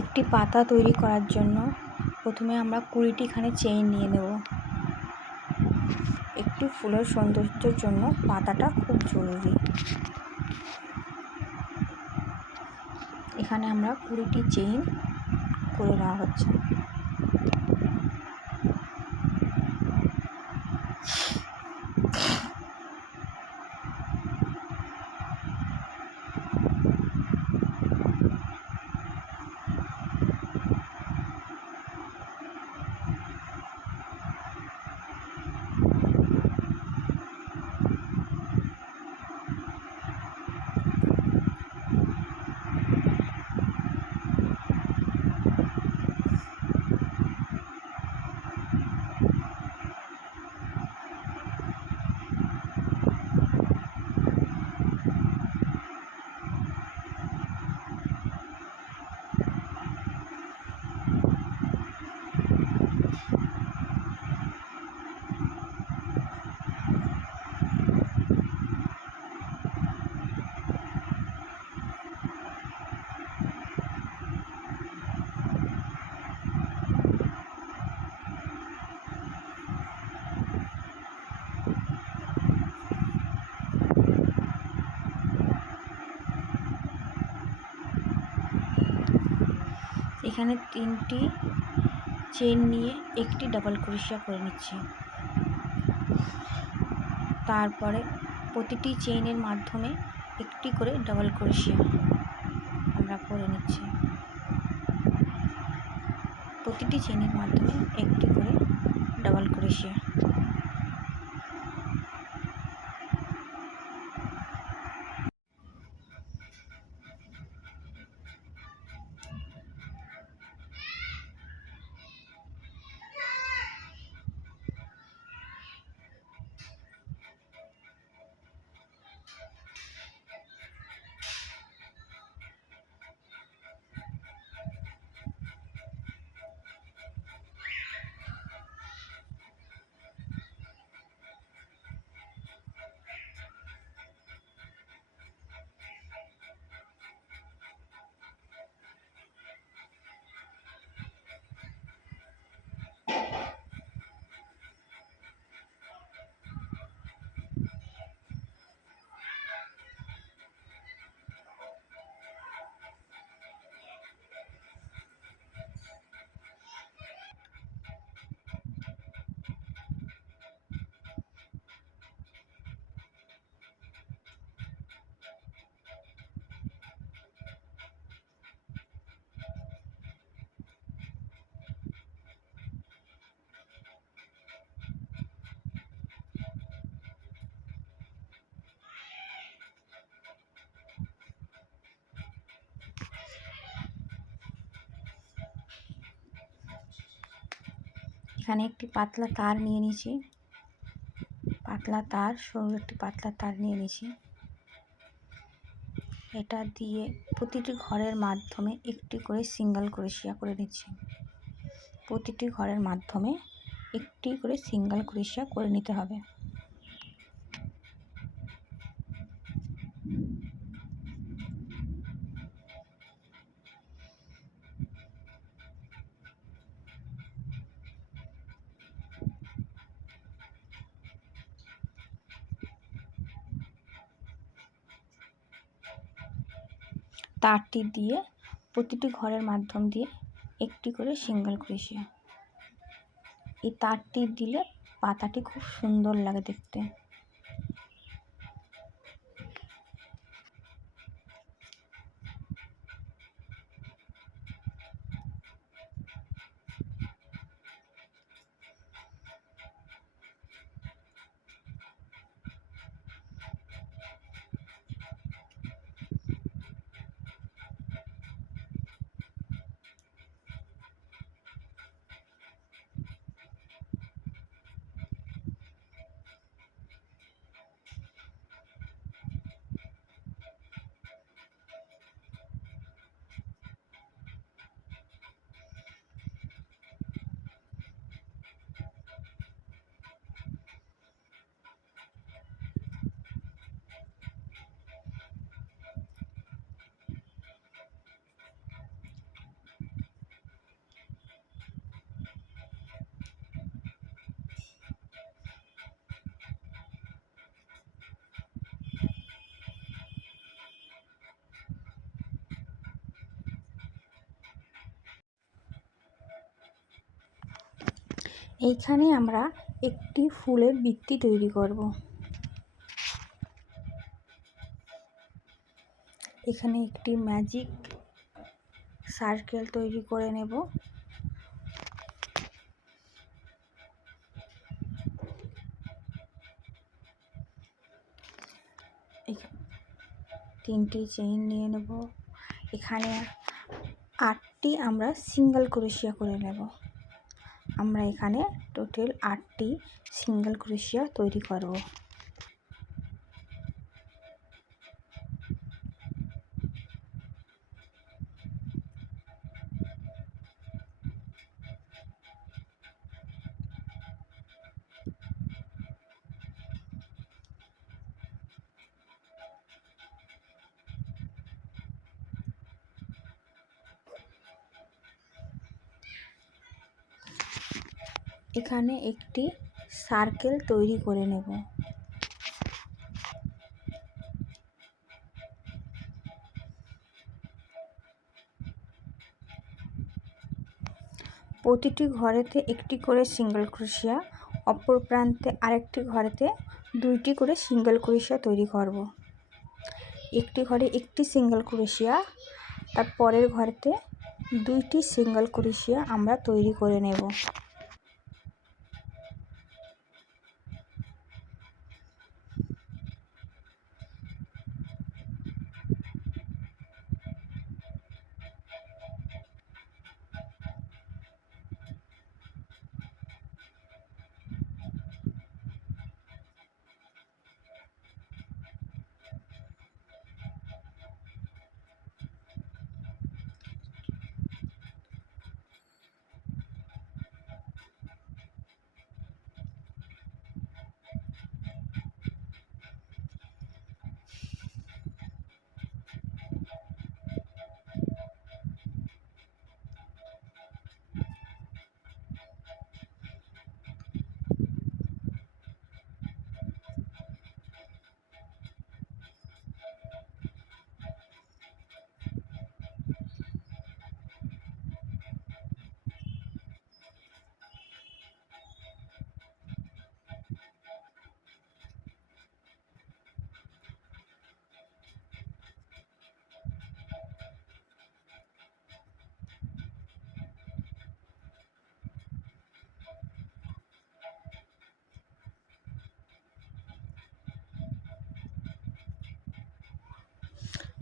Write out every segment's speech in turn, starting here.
একটি পাতা তৈরি করার জন্য প্রথমে আমরা 20টি খানি চেইন নিয়ে নেব। একটি ফুলের সৌন্দর্যের জন্য পাতাটা খুব জরুরি। এখানে আমরা 20টি চেইন করে নেওয়া হচ্ছে। এখানে 3টি চেইন নিয়ে একটি ডাবল ক্রোশিয়া করে নিচ্ছি। তারপরে প্রতিটি চেইনের মাধ্যমে একটি করে ডাবল ক্রোশিয়া আমরা করে নিচ্ছি। প্রতিটি চেইনের মাধ্যমে একটি করে ডাবল ক্রোশিয়া। এখানে একটি পাতলা তার নিয়ে নিয়েছি, সরু একটি পাতলা তার নিয়ে নিয়েছি। এটা দিয়ে প্রতিটি ঘরের মাধ্যমে একটি করে সিঙ্গেল ক্রোশিয়া করে নিচ্ছি। প্রতিটি ঘরের মাধ্যমে একটি করে সিঙ্গেল ক্রোশিয়া করে নিতে হবে। তারটি দিয়ে প্রতিটি ঘরের মাধ্যম দিয়ে একটি করে সিঙ্গেল ক্রোশিয়া। এই তারটি দিলে পাতাটি খুব সুন্দর লাগে দেখতে। এইখানে আমরা একটি ফুলের বৃত্তি তৈরি করব। এখানে একটি ম্যাজিক সার্কেল তৈরি করে নেব। তিনটি চেইন নিয়ে নেব। এখানে 8টি আমরা সিঙ্গেল ক্রোশিয়া করে নেব। আমরা এখানে টোটাল 8টি সিঙ্গেল ক্রোশিয়া তৈরি করব। এখানে একটি সার্কেল তৈরি করে নেব। প্রতিটি ঘরেতে একটি করে সিঙ্গেল ক্রোশিয়া, অপর প্রান্তে আরেকটি ঘরেতে 2টি করে সিঙ্গেল ক্রোশিয়া তৈরি করব। একটি ঘরে একটি সিঙ্গেল ক্রোশিয়া, তার পরের ঘরেতে 2টি সিঙ্গেল ক্রোশিয়া আমরা তৈরি করে নেব।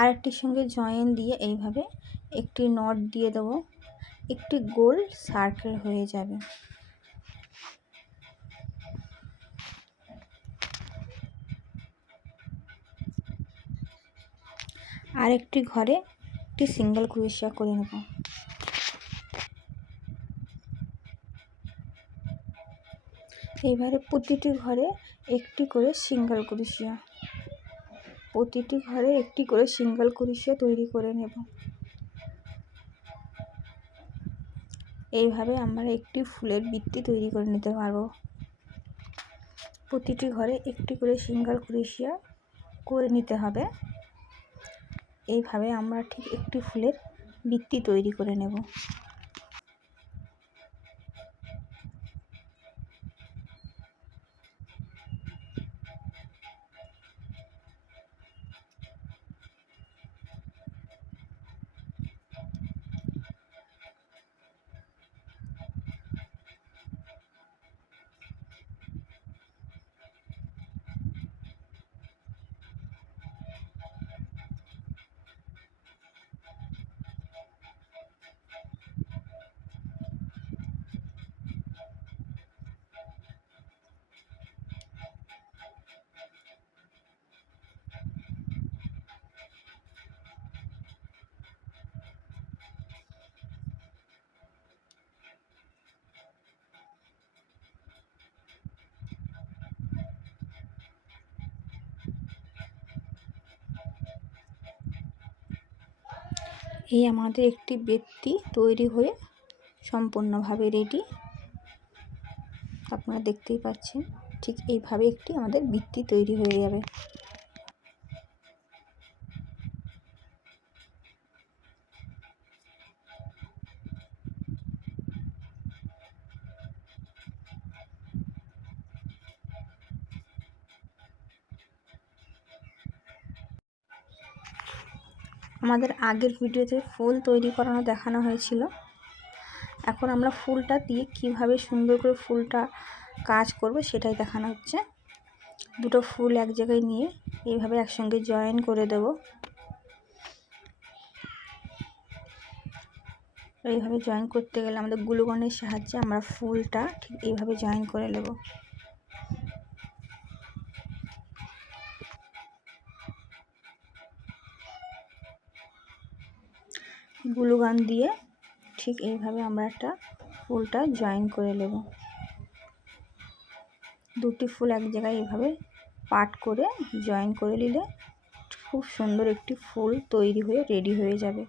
আরেকটির সঙ্গে জয়েন দিয়ে এইভাবে একটি নট দিয়ে দেবো, একটি গোল সার্কেল হয়ে যাবে। আরেকটি ঘরে একটি সিঙ্গেল ক্রোশিয়া করে নেব। এইবারে প্রতিটি ঘরে একটি করে সিঙ্গেল ক্রোশিয়া, প্রতিটি ঘরে একটি করে সিঙ্গেল ক্রোশিয়া তৈরি করে নেব। এইভাবে আমরা একটি ফুলের বৃত্তি তৈরি করে নিতে পারবো। প্রতিটি ঘরে একটি করে সিঙ্গেল ক্রোশিয়া করে নিতে হবে। এইভাবে আমরা ঠিক একটি ফুলের বৃত্তি তৈরি করে নেব। এই আমাদের একটি বৃত্তি তৈরি হয়ে সম্পূর্ণভাবে রেডি। আপনারা দেখতেই পাচ্ছেন, ঠিক এইভাবে একটি আমাদের বৃত্তি তৈরি হয়ে যাবে। আমাদের আগের ভিডিওতে ফুল তৈরি করানো দেখানো হয়েছিল। এখন আমরা ফুলটা দিয়ে কিভাবে সুন্দর করে ফুলটা কাজ করব সেটাই দেখানো হচ্ছে। দুটো ফুল এক জায়গায় নিয়ে এইভাবে একসঙ্গে জয়েন করে দেব। এইভাবে জয়েন করতে গেলে আমাদের গ্লু গানের সাহায্যে আমরা ফুলটা ঠিক এইভাবে জয়েন করে নেব। গ্লু গান দিয়ে ঠিক এইভাবে আমরা একটা ফুলটা জয়েন করে নেব। দুটি ফুল এক জায়গায় এইভাবে পাট করে জয়েন করে নিলে খুব সুন্দর একটি ফুল তৈরি হয়ে রেডি হয়ে যাবে।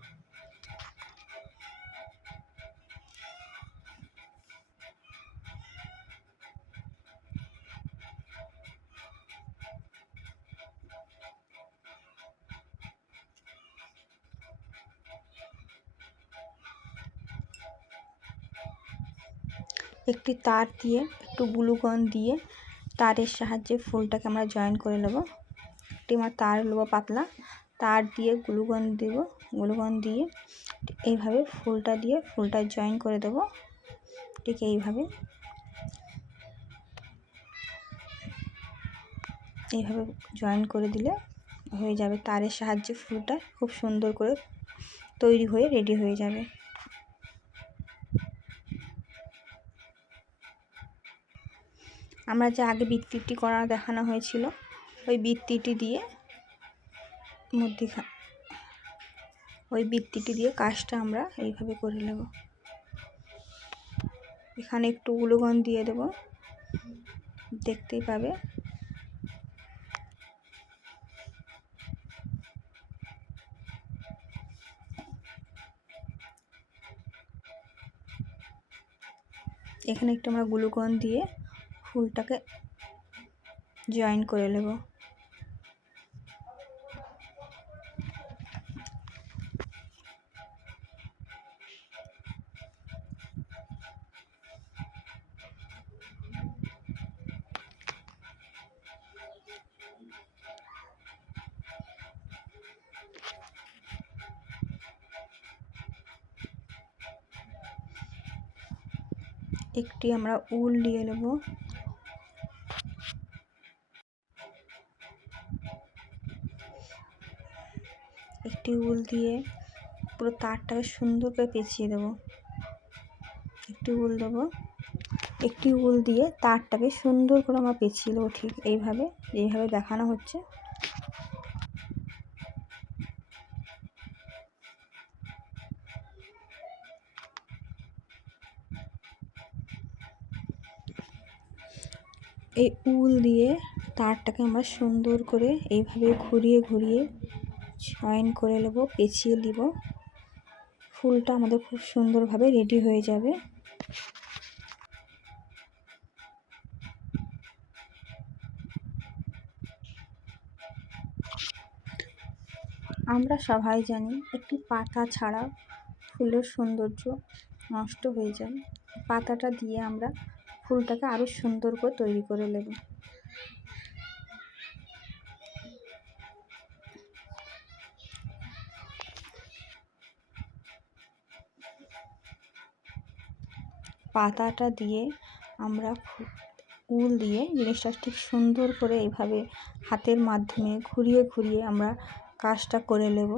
একটি তার দিয়ে একটু গ্লু গান দিয়ে তারের সাহায্যে ফুলটাকে আমরা জয়েন করে নেব। একটি আমার তার নেব পাতলা, তার দিয়ে গ্লু গান দেব। গ্লু গান দিয়ে এইভাবে ফুলটা দিয়ে ফুলটা জয়েন করে দেব। ঠিক এইভাবে জয়েন করে দিলে হয়ে যাবে। তারের সাহায্যে ফুলটা খুব সুন্দর করে তৈরি হয়ে রেডি হয়ে যাবে। আমরা যে আগে বৃত্তিটি করা দেখানো হয়েছিল, ওই বৃত্তিটি দিয়ে ওই বৃত্তিটি দিয়ে কাজটা আমরা এইভাবে করে নেব। এখানে একটু গ্লু গান দিয়ে দেব, দেখতেই পাবে। এখানে একটু আমরা গ্লু গান দিয়ে ফুলটাকে জয়েন করে নেব। একটি আমরা উল নিয়ে নেব। একটি উল দিয়ে পুরো তারটাকে সুন্দর করে পেঁচিয়ে দেব। একটি উল দেবো, একটি উল দিয়ে তারটাকে সুন্দর করে আমরা পেঁচিয়ে দেবো। ঠিক এইভাবে যেইভাবে দেখানো হচ্ছে। এই উল দিয়ে তারটাকে আমরা সুন্দর করে এইভাবে ঘুরিয়ে ঘুরিয়ে জয়েন করে নেব, পেঁচিয়ে দিব। ফুলটা আমাদের খুব সুন্দরভাবে রেডি হয়ে যাবে। আমরা সবাই জানি একটি পাতা ছাড়া ফুলের সৌন্দর্য নষ্ট হয়ে যায়। পাতাটা দিয়ে আমরা ফুলটাকে আরও সুন্দর করে তৈরি করে নেব। পাতাটা দিয়ে আমরা উল দিয়ে জিনিসটা ঠিক সুন্দর করে এইভাবে হাতের মাধ্যমে ঘুরিয়ে ঘুরিয়ে আমরা কাজটা করে নেব।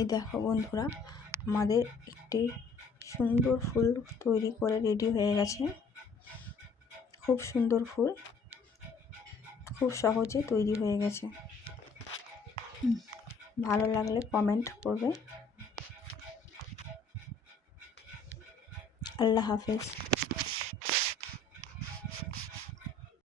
এই দেখো বন্ধুরা, আমাদের একটি সুন্দর ফুল তৈরি করে রেডি হয়ে গেছে। খুব সুন্দর ফুল, খুব সহজে তৈরি হয়ে গেছে। ভালো লাগলে কমেন্ট করবে। আল্লাহ হাফেজ।